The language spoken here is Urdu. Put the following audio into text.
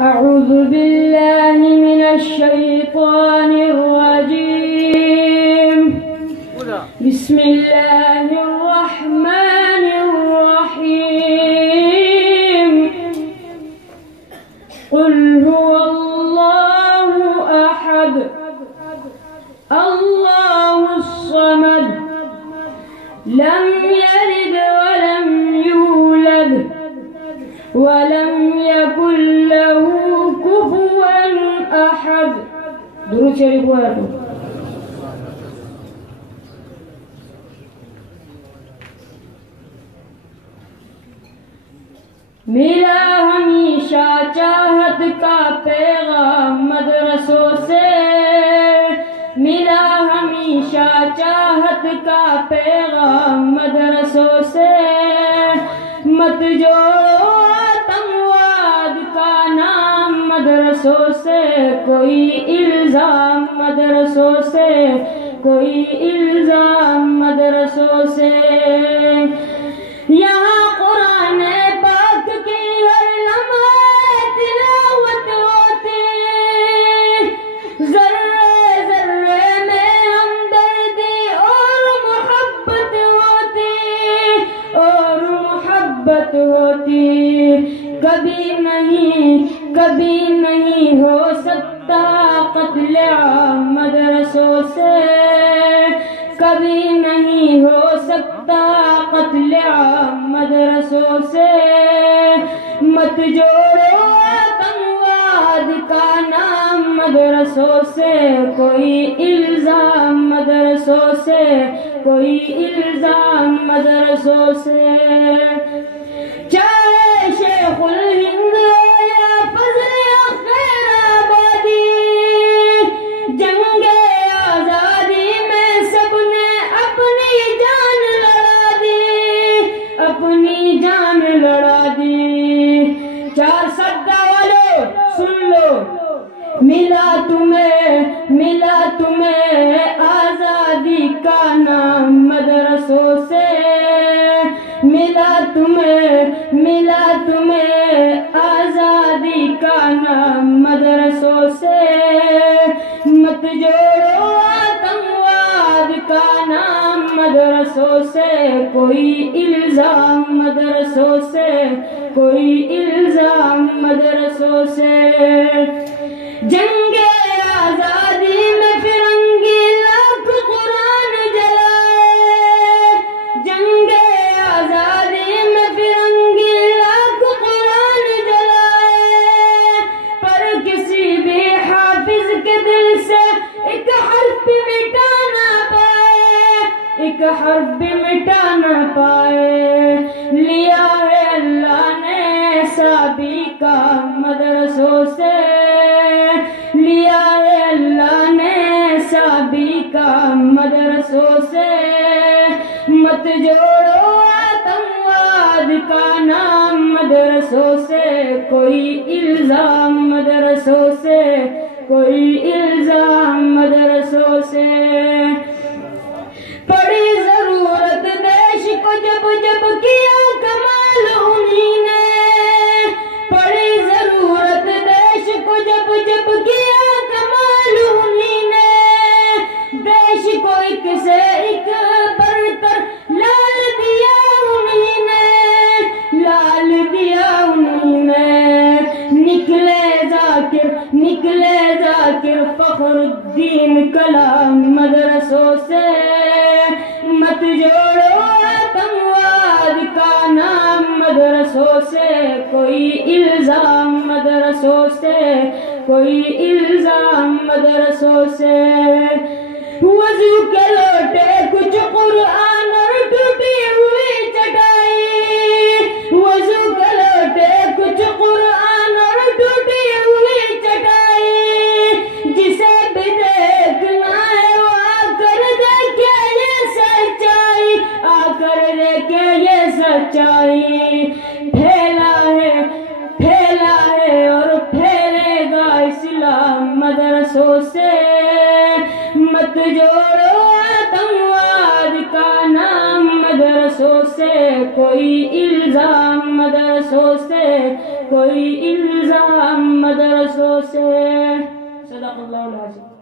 أعوذ بالله من الشيطان الرجيم. بسم الله الرحمن الرحيم. قل هو الله أحد الله الصمد لم يلد ولم يولد ولم يكن له كفوا أحد. درود شریف پڑھو. میرا ہمیشہ چاہت کا پیغام مدرسوں سے، میرا ہمیشہ چاہت کا پیغام مدرسوں سے، مت جوڑو آتنکواد کا نام مدرسوں سے، کوئی الزام مدرسوں سے، کوئی الزام مدرسوں سے. یہاں قرآن پاک کی ہر لمحہ تلاوت ہوتی، ذرے ذرے میں ہمدردی اور محبت ہوتی اور محبت ہوتی. کبھی نہیں ہو سکتا قتل عام مدرسوں سے، کبھی نہیں ہو سکتا قتل عام مدرسوں سے. مت جوڑو آتنکواد کا نام مدرسوں سے، کوئی الزام مدرسوں سے، کوئی الزام مدرسوں سے. چاہے شیخ الہند یا فضل خیر آبادی، جنگ آزادی میں سب نے اپنی جان لڑا دی، اپنی جان لڑا دی. 4 سدا والو سن لو، ملا تمہیں آزادی کا نام مدرسوں سے، ملا تمہیں آزادی کا نام مدرسوں سے. مت جوڑو آتنکواد کا نام مدرسوں سے، کوئی الزام مدرسوں سے، کوئی الزام مدرسوں سے. جنگ آزادی میں فرنگی لاکھ قرآن جلائے، جنگ آزادی میں فرنگی لاکھ قرآن جلائے، پر کسی بھی حافظ کے دل سے ایک حرف بھی مٹا نہ پائے، ایک حرف بھی مٹا نہ پائے. لیا ہے اللہ نے سابی کا مدرسوں سے، لیا ہے اللہ نے سابی کا مدرسوں سے. مت جوڑو آتنکواد کا نام مدرسوں سے، کوئی الزام مدرسوں سے، کوئی الزام مدرسوں سے. پڑی ضرورت دیش کو جب جب کیا کمال انہی نے، پڑی ضرورت دیش کو جب جب کیا کمال انہی نے، دیش کو ایک سے ایک برتر لال دیا انہی نے، لال دیا انہی نے. نکلے ذاکر فخر الدین کلام مدرسوں سے. مت جوڑو آتنکواد کا نام مدرسوں سے، کوئی الزام مدرسوں سے، کوئی الزام مدرسوں سے. وضو کے لوٹے کچھ قرآن اور ٹوٹی ہوئی چٹائی، وضو کے لوٹے کچھ قرآن اور ٹوٹی ہوئی چٹائی. جسے بھی دیکھنا ہے وہ آ کر دیکھے یہ سچائی، آ کر دیکھے یہ سچائی. پھیلا ہے اور پھیلے گا اسلام مدرسوں سے. مت جوڑو آتنکواد کا نام کوئی الزام مدرسوں سے. صدق اللہ العظیم.